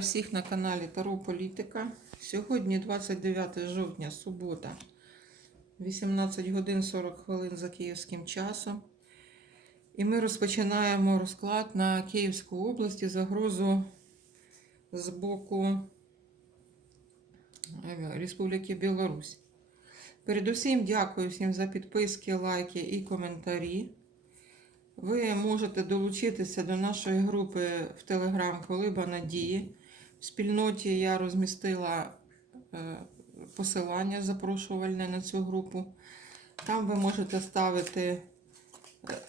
Всіх на каналі Таро Політика. Сьогодні 29 жовтня, субота, 18 годин 40 хвилин за київським часом. І ми розпочинаємо розклад на Київську область і загрозу з боку е, Республіки Білорусь. Передусім, дякую всім за підписки, лайки і коментарі. Ви можете долучитися до нашої групи в Телеграм Колиба Надії. В спільноті я розмістила е, посилання запрошувальне на цю групу. Там ви можете ставити е,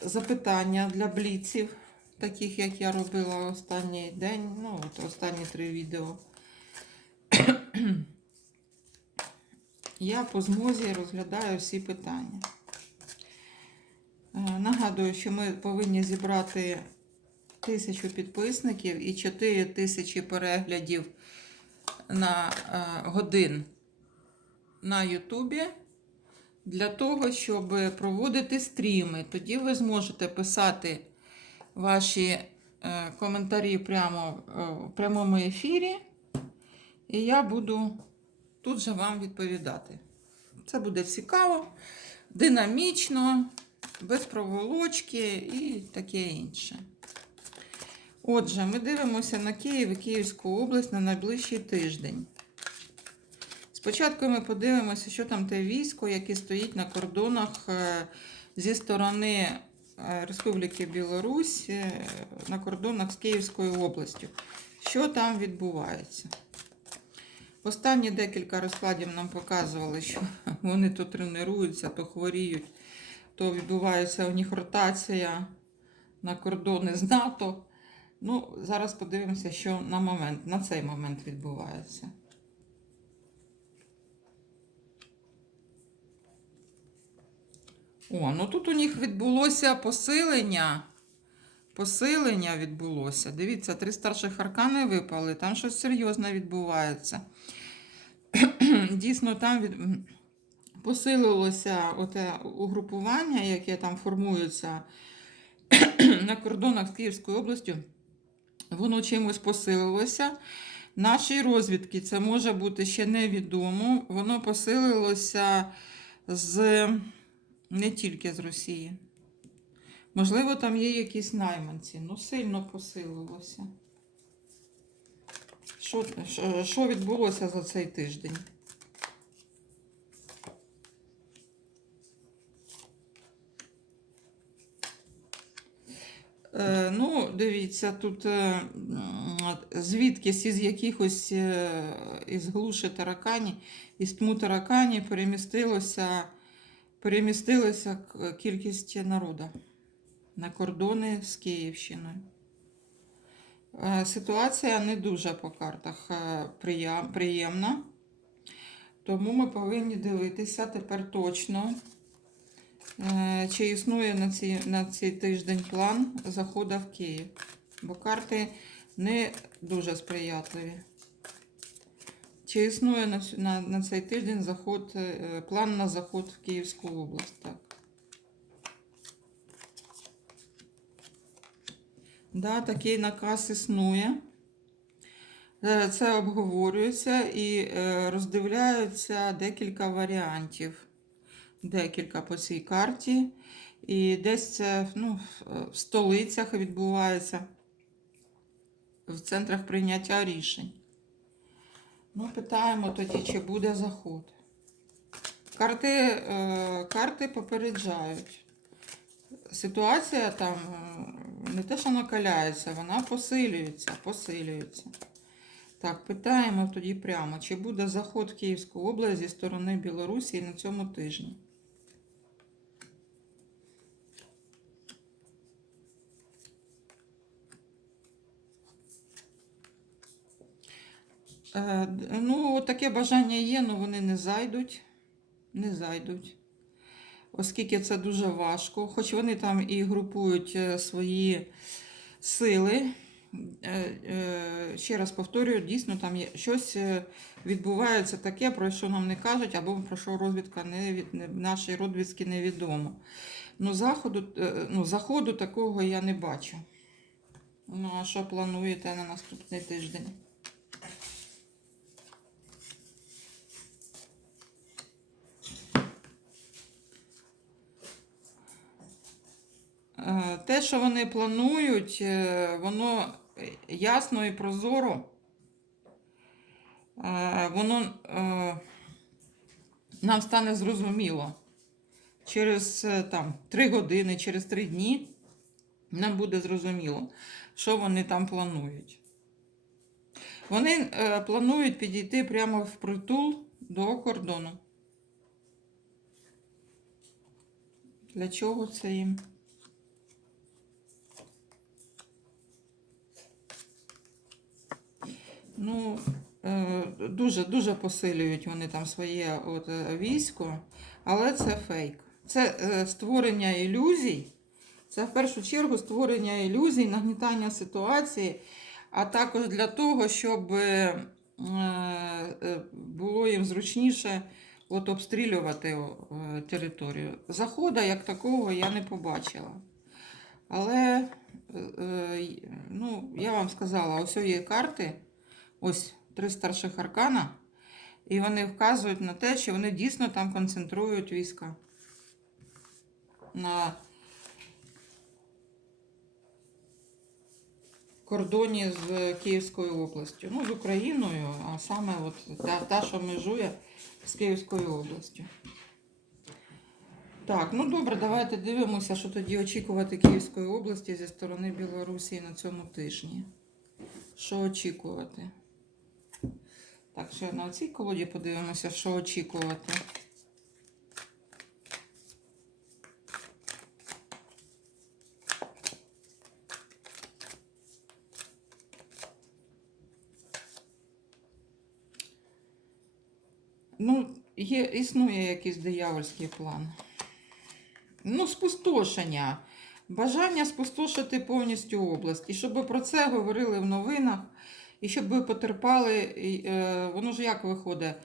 запитання для бліців, таких як я робила останній день, ну, от останні три відео. Я по змозі розглядаю всі питання. Е, Нагадую, що ми повинні зібрати тисячу підписників і 4 тисячі переглядів на е, годин на Ютубі для того, щоб проводити стріми. Тоді ви зможете писати ваші е, коментарі прямо е, в прямому ефірі, і я буду тут же вам відповідати. Це буде цікаво, динамічно, без проволочки і таке інше. Отже, ми дивимося на Київ і Київську область на найближчий тиждень. Спочатку ми подивимося, що там те військо, яке стоїть на кордонах е, зі сторони е, Республіки Білорусь е, на кордонах з Київською областю. Що там відбувається? Останні декілька розкладів нам показували, що вони то тренуються, то хворіють, то відбувається у них ротація на кордони з НАТО. Ну, зараз подивимося, що на момент, на цей момент відбувається. О, ну тут у них відбулося посилення. Посилення відбулося. Дивіться, три старших аркани випали, там щось серйозне відбувається. Дійсно, там від... посилилося оте угрупування, яке там формується на кордонах з Київською областю. Воно чимось посилилося. Нашій розвідки це може бути ще невідомо. Воно посилилося з не тільки з Росії. Можливо, там є якісь найманці. Ну, сильно посилилося. Що, що, відбулося за цей тиждень? Е, ну, дивіться, тут е, звідкись із якихось е, із глуші таракані, із тму таракані перемістилося, перемістилася кількість народу на кордони з Київщиною. Е, Ситуація не дуже по картах е, приємна, тому ми повинні дивитися тепер точно, е, чи існує на, ці, на цей тиждень план заходу в Київ. Бо карти не дуже сприятливі. Чи існує на, на, на цей тиждень заход, е, план на заход в Київську область? Так. Да, такий наказ існує. Е, Це обговорюється і е, роздивляються декілька варіантів. Декілька по цій карті. І десь це ну, в- столицях відбувається, в центрах прийняття рішень. Ну, питаємо тоді, чи буде заход. Карти, е, карти попереджають. Ситуація там е, не те, що накаляється, вона посилюється, посилюється. Так, питаємо тоді прямо, чи буде заход в Київську область зі сторони Білорусі на цьому тижні. Ну, таке бажання є, але вони не зайдуть. Не зайдуть. Оскільки це дуже важко, хоч вони там і групують е, свої сили. Е, е, Ще раз повторюю, дійсно там є щось е, відбувається таке, про що нам не кажуть, або про що розвідка не нашій розвідці невідомо. Ну, заходу, е, ну, заходу такого я не бачу. Ну, а що плануєте на наступний тиждень? Те, що вони планують, е, воно ясно і прозоро. Е, Воно е, нам стане зрозуміло. Через е, там, 3 години, через 3 дні нам буде зрозуміло, що вони там планують. Вони е, планують підійти прямо в притул до кордону. Для чого це їм? Ну, е, дуже, дуже посилюють вони там своє от, е, військо, але це фейк. Це е, створення ілюзій. Це в першу чергу створення ілюзій, нагнітання ситуації, а також для того, щоб е, було їм зручніше от, обстрілювати територію. Заходу як такого я не побачила. Але ну, я вам сказала, ось є карти, ось три старших аркана, і вони вказують на те, що вони дійсно там концентрують війська. На кордоні з Київською областю. Ну, з Україною, а саме от та, та, що межує з Київською областю. Так, ну добре, давайте дивимося, що тоді очікувати Київської області зі сторони Білорусі на цьому тижні. Що очікувати? Так, ще на цій колоді подивимося, що очікувати. Ну, є, існує якийсь диявольський план. Ну, спустошення. Бажання спустошити повністю область. І щоб про це говорили в новинах, і щоб ви потерпали, е, воно ж як виходить?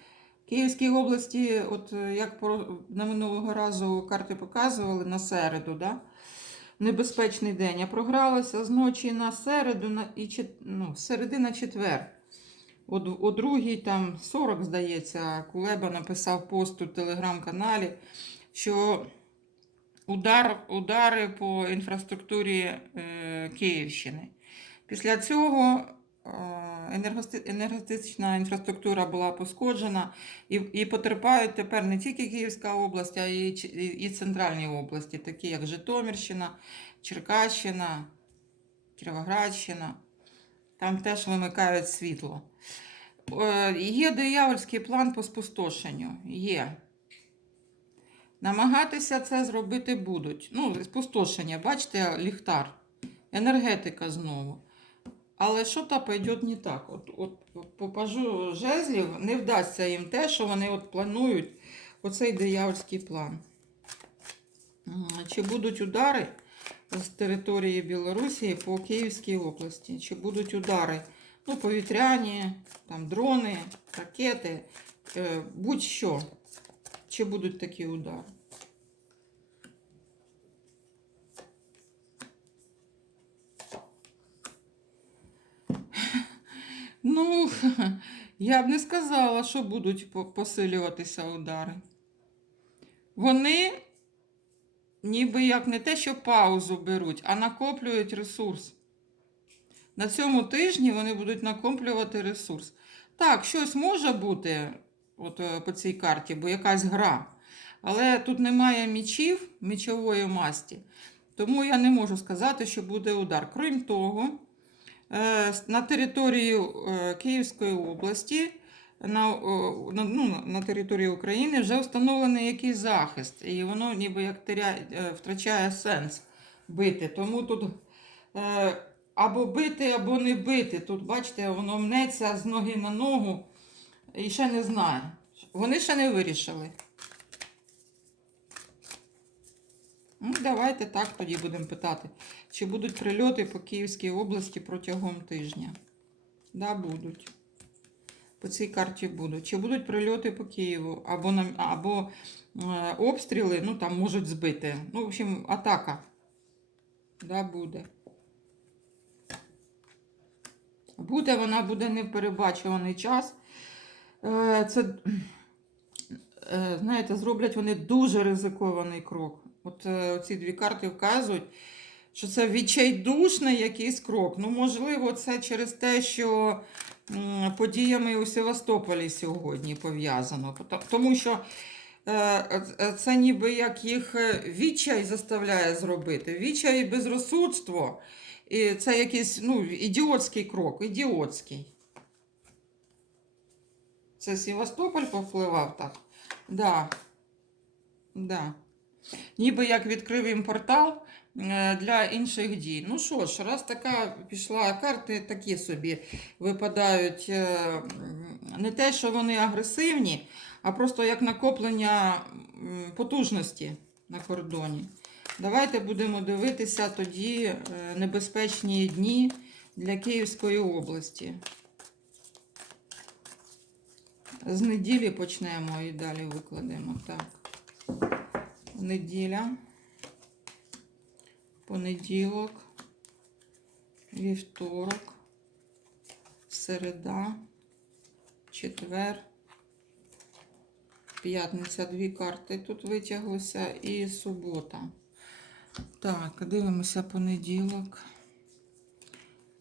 В Київській області, от е, як на минулого разу карти показували на середу, да? небезпечний день. Я програлася з ночі на середу на, і чет, ну, з середи на четвер. О, о другій там 40, здається, Кулеба написав пост у телеграм-каналі, що удар, удари по інфраструктурі е, Київщини. Після цього енергетична інфраструктура була пошкоджена і, і потерпають тепер не тільки Київська область, а й, і, і центральні області, такі як Житомирщина, Черкащина, Кіровоградщина. Там теж вимикають світло. Е, Є диявольський план по спустошенню. Є. Намагатися це зробити будуть. Ну, спустошення, бачите, ліхтар, енергетика знову. Але що то пойде не так. От, от по жезлів не вдасться їм те, що вони от планують оцей диявольський план. Чи будуть удари з території Білорусі по Київській області? Чи будуть удари? Ну, повітряні, там дрони, ракети, е, будь-що. Чи будуть такі удари? Ну, я б не сказала, що будуть посилюватися удари. Вони ніби як не те, що паузу беруть, а накоплюють ресурс. На цьому тижні вони будуть накоплювати ресурс. Так, щось може бути от, е, по цій карті, бо якась гра. Але тут немає мічів, мічової масті. Тому я не можу сказати, що буде удар. Крім того, на території е, Київської області, на, на, ну, на території України вже встановлений якийсь захист, і воно ніби як теряє, е, втрачає сенс бити. Тому тут е, або бити, або не бити. Тут, бачите, воно мнеться з ноги на ногу і ще не знає. Вони ще не вирішили. Ну, давайте так тоді будемо питати. Чи будуть прильоти по Київській області протягом тижня? Да, будуть. По цій карті будуть. Чи будуть прильоти по Києву, або, на, або е, обстріли, ну там можуть збити. Ну, в общем, атака. Да, буде. Буде вона буде неперебачуваний час. Е, Це, е, знаєте, зроблять вони дуже ризикований крок. От е, ці дві карти вказують, що це відчайдушний якийсь крок. Ну, можливо, це через те, що подіями у Севастополі сьогодні пов'язано. Тому що е, е, це ніби як їх відчай заставляє зробити. Відчай і безрозсудство. І це якийсь ну, ідіотський крок, ідіотський. Це Севастополь повпливав так? Да. Да. Ніби як відкрив їм портал е, для інших дій. Ну що ж, раз така пішла карти, такі собі випадають е, не те, що вони агресивні, а просто як накоплення потужності на кордоні. Давайте будемо дивитися тоді е, небезпечні дні для Київської області. З неділі почнемо і далі викладемо. Так. Неділя, понеділок, вівторок, середа, четвер, п'ятниця. Дві карти тут витяглося і субота. Так, дивимося понеділок,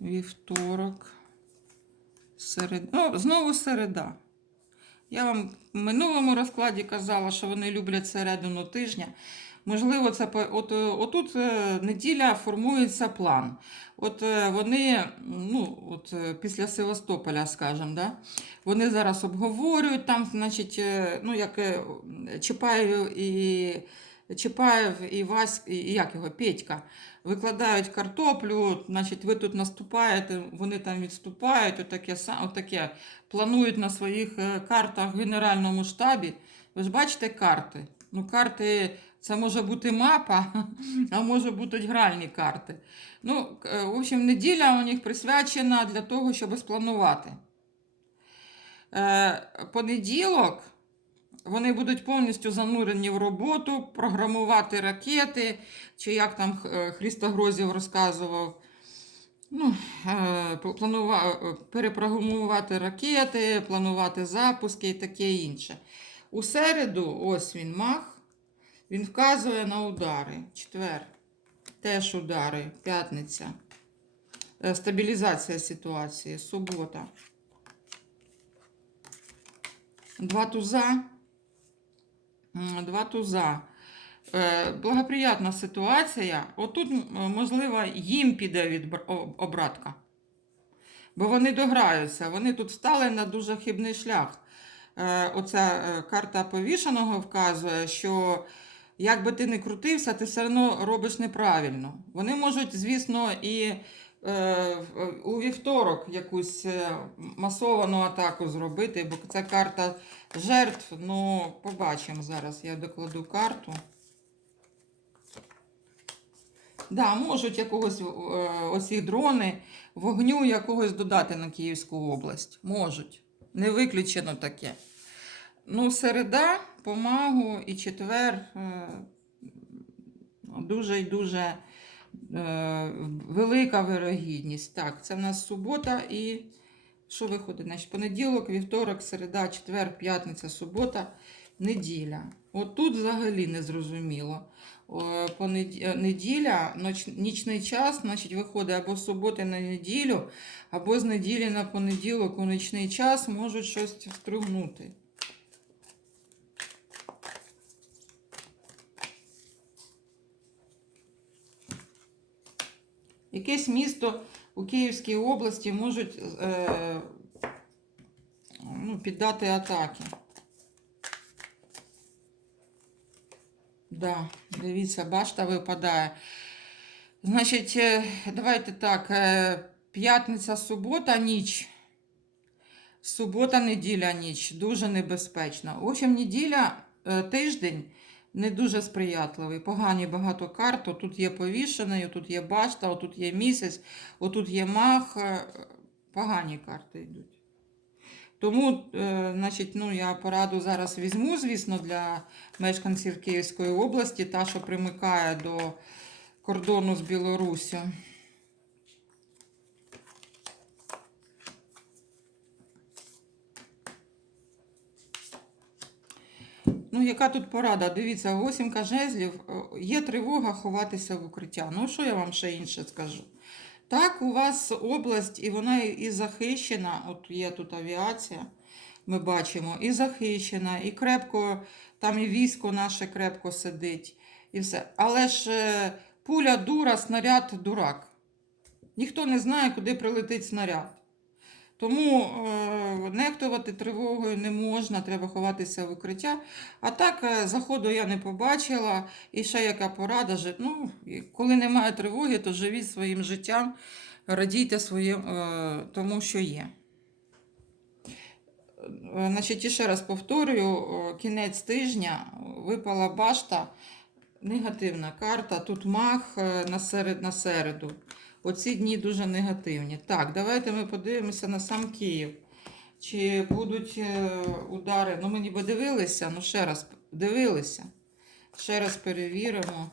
вівторок, середа. О, знову середа. Я вам в минулому розкладі казала, що вони люблять середину тижня. Можливо, це от, е, отут е, неділя формується план. От е, вони, ну, от після Севастополя, скажімо, да? вони зараз обговорюють там, значить, ну, як Чапаєв і Чапаєв і Вась, і як його, Петька, викладають картоплю, значить, ви тут наступаєте, вони там відступають, отаке, отаке планують на своїх е, картах в Генеральному штабі. Ви ж бачите карти? Ну, карти це може бути мапа, а може бути гральні карти. Ну, е, в общем, неділя у них присвячена для того, щоб спланувати. Е, Понеділок вони будуть повністю занурені в роботу, програмувати ракети, чи як там е, Христо Грозів розказував. Ну, е, планува- е, перепрограмувати ракети, планувати запуски і таке інше. У середу, ось він мах, він вказує на удари. Четвер. Теж удари. П'ятниця. Стабілізація ситуації. Субота. Два туза. Два туза. Е, Благоприятна ситуація. Отут, можливо, їм піде від обратка. Бо вони дограються. Вони тут стали на дуже хибний шлях. Е, Оця е, карта повішеного вказує, що як би ти не крутився, ти все одно робиш неправильно. Вони можуть, звісно, і у вівторок якусь е, масовану атаку зробити, бо це карта жертв. Ну, побачимо зараз. Я докладу карту. Да, можуть якогось е, оці дрони вогню якогось додати на Київську область. Можуть. Не виключено таке. Ну, середа, помагу і четвер е, дуже і дуже е, велика вирогідність. Так, це в нас субота і що виходить? Значить, понеділок, вівторок, середа, четвер, п'ятниця, субота, неділя. От тут взагалі не зрозуміло. Понед- е, Неділя, ноч- нічний час, значить, виходить або з суботи на неділю, або з неділі на понеділок у нічний час можуть щось встругнути. Якесь місто у Київській області можуть е, ну, піддати атаки. Да, дивіться, башта випадає. Значить, е, давайте так. е, П'ятниця, субота, ніч. Субота, неділя, ніч. Дуже небезпечна. В общем, неділя, е, тиждень не дуже сприятливий. Погані багато карт. Тут є повішений, тут є башта, отут є місяць, отут є мах. е, Погані карти йдуть. Тому, е, значить, ну, я пораду зараз візьму, звісно, для мешканців Київської області, та, що примикає до кордону з Білоруссю. Ну, яка тут порада? Дивіться, восімка жезлів, е, є тривога ховатися в укриття. Ну, що я вам ще інше скажу? Так, у вас область, і вона і захищена. От є тут авіація, ми бачимо, і захищена, і крепко, там і військо наше крепко сидить, і все. Але ж е, пуля дура, снаряд дурак. Ніхто не знає, куди прилетить снаряд. Тому е, нехтувати тривогою не можна, треба ховатися в укриття. А так, е, заходу я не побачила. І ще яка порада, жи- ну, коли немає тривоги, то живіть своїм життям, радійте своїм, е, тому, що є. Е, Значить, ще раз повторюю, кінець тижня випала башта, негативна карта. Тут мах е, на середу. Оці дні дуже негативні. Так, давайте ми подивимося на сам Київ. Чи будуть е, удари? Ну, ми ніби дивилися, ну ще раз дивилися. Ще раз перевіримо.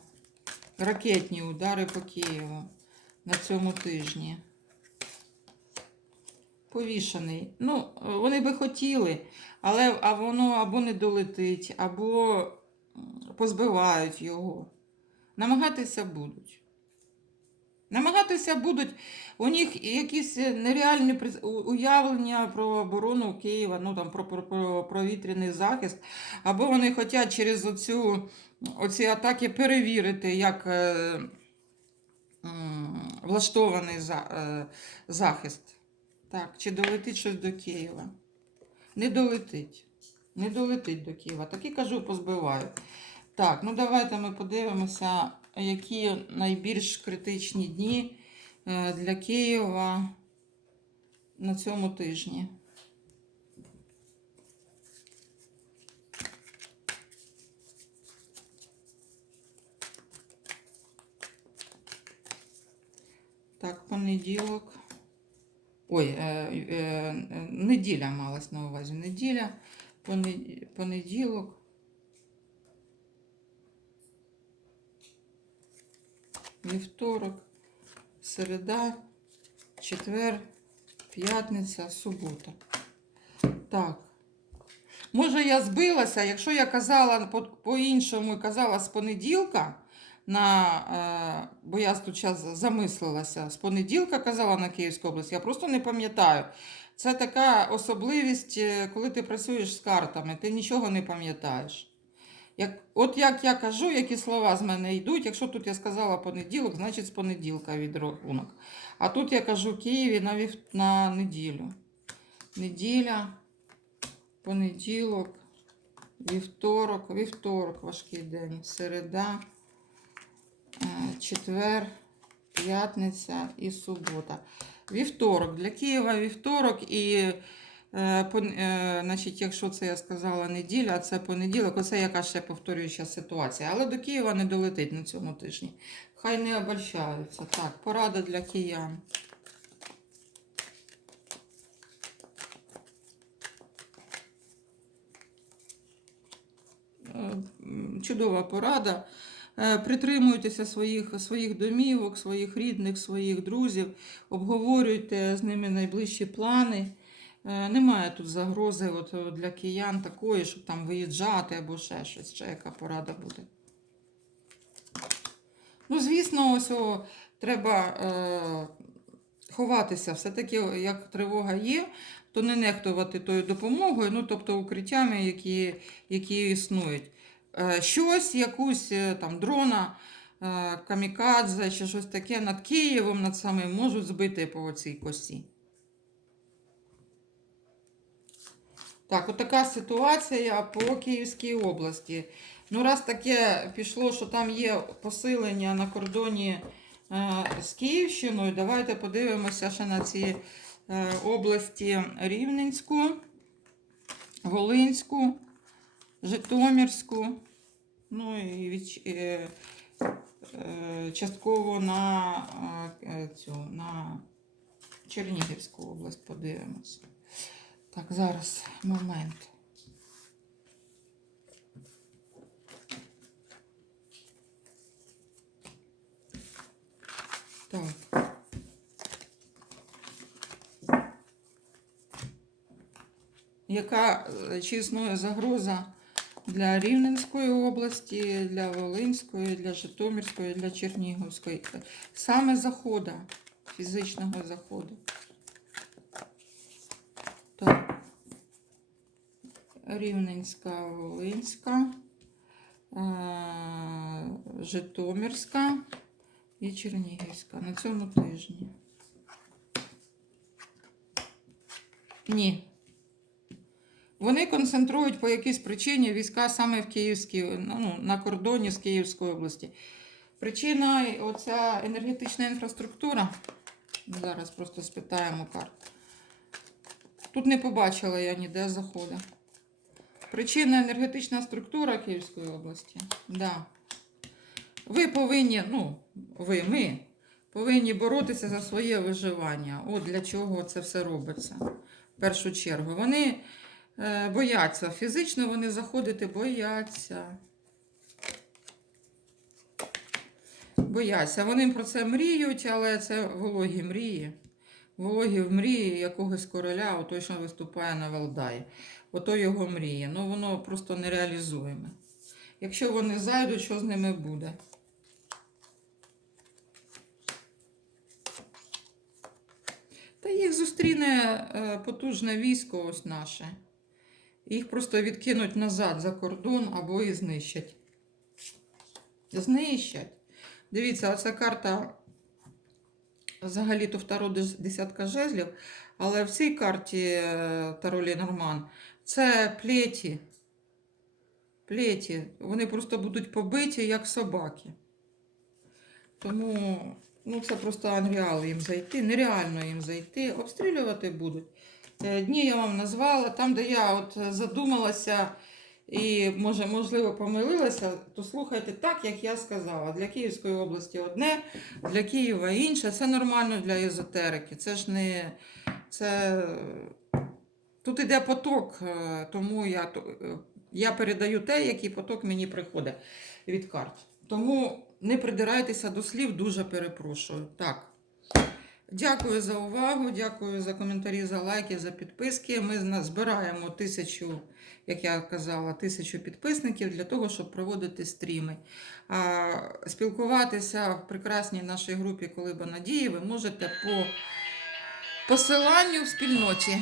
Ракетні удари по Києву на цьому тижні. Повішаний. Ну, вони би хотіли, але а воно або не долетить, або позбивають його. Намагатися будуть. Намагатися будуть. У них якісь нереальні уявлення про оборону Києва, ну там про, про, про повітряний захист, або вони хочуть через оцю, оці атаки перевірити, як е, м, влаштований за, е, захист. Так, чи долетить щось до Києва? Не долетить. Не долетить до Києва. Так і кажу, позбиваю. Так, ну давайте ми подивимося, які найбільш критичні дні е, для Києва на цьому тижні. Так, понеділок. Ой, е, е, е, неділя малась на увазі. Неділя, понеділок. Вівторок, середа, четвер, п'ятниця, субота. Так. Може, я збилася, якщо я казала по- по-іншому, казала з понеділка, на, е, бо я тут час замислилася, з понеділка казала на Київську область, я просто не пам'ятаю. Це така особливість, е, коли ти працюєш з картами, ти нічого не пам'ятаєш. Як, от як я кажу, які слова з мене йдуть, якщо тут я сказала понеділок, значить з понеділка відрахунок. А тут я кажу Києві на, вів... на неділю. Неділя, понеділок, вівторок, вівторок важкий день, середа, е, четвер, п'ятниця і субота. Вівторок. Для Києва вівторок і значить, якщо це я сказала неділя, а це понеділок, оце яка ще повторююча ситуація. Але до Києва не долетить на цьому тижні. Хай не обольщаються. Так, порада для киян. Е, Чудова порада. Е, Притримуйтеся своїх, своїх домівок, своїх рідних, своїх друзів, обговорюйте з ними найближчі плани. Е, Немає тут загрози от, е, для киян такої, щоб там виїжджати або ще щось, ще яка порада буде. Ну, звісно, ось о, треба е, ховатися. Все-таки, як тривога є, то не нехтувати тою допомогою, ну, тобто укриттями, які, які існують. Е, щось, якусь е, там дрона, е, камікадзе чи щось таке над Києвом, над самим можуть збити по цій косі. Так, от така ситуація по Київській області. Ну, раз таке пішло, що там є посилення на кордоні е, з Київщиною, давайте подивимося ще на ці е, області Рівненську, Волинську, Житомирську, ну і від, е, частково на, цю, на Чернігівську область подивимося. Так, зараз момент. Так. Яка е, чи існує загроза Для Рівненської області, для Волинської, для Житомирської, для Чернігівської. Саме захода, фізичного заходу. Так. Рівненська, Волинська, е, Житомирська і Чернігівська на цьому тижні. Ні. Вони концентрують по якійсь причині війська саме в Київській, ну, на кордоні з Київської області. Причина оця енергетична інфраструктура. Зараз просто спитаємо карту. Тут не побачила я ніде заходу. Причина енергетична структура Київської області. Да. Ви повинні, ну, ви, ми повинні боротися за своє виживання. От для чого це все робиться. В першу чергу. Вони е, бояться. Фізично вони заходити бояться. Бояться. Вони про це мріють, але це вологі мрії. Вологі в мрії якогось короля, той, що виступає на Валдаї. Ото його мріє. Ну воно просто нереалізуєме. Якщо вони зайдуть, що з ними буде? Та їх зустріне е, потужне військо ось наше. Їх просто відкинуть назад за кордон або і знищать. Знищать. Дивіться, оця карта взагалі-то второ дес- десятка жезлів, але в цій карті е, Таро Ленорман це плеті. Плеті. Вони просто будуть побиті, як собаки. Тому ну, це просто ангіал їм зайти. Нереально їм зайти. Обстрілювати будуть. Е, Дні я вам назвала, там, де я от задумалася і, може, можливо, помилилася, то слухайте так, як я сказала. Для Київської області одне, для Києва інше. Це нормально для езотерики. Це ж не. Це... Тут іде поток, е, тому я, е, я передаю те, який поток мені приходить від карт. Тому не придирайтеся до слів, дуже перепрошую. Так. Дякую за увагу, дякую за коментарі, за лайки, за підписки. Ми збираємо тисячу, як я казала, тисячу підписників для того, щоб проводити стріми. Спілкуватися в прекрасній нашій групі Колиба Надії ви можете по посиланню в спільноті.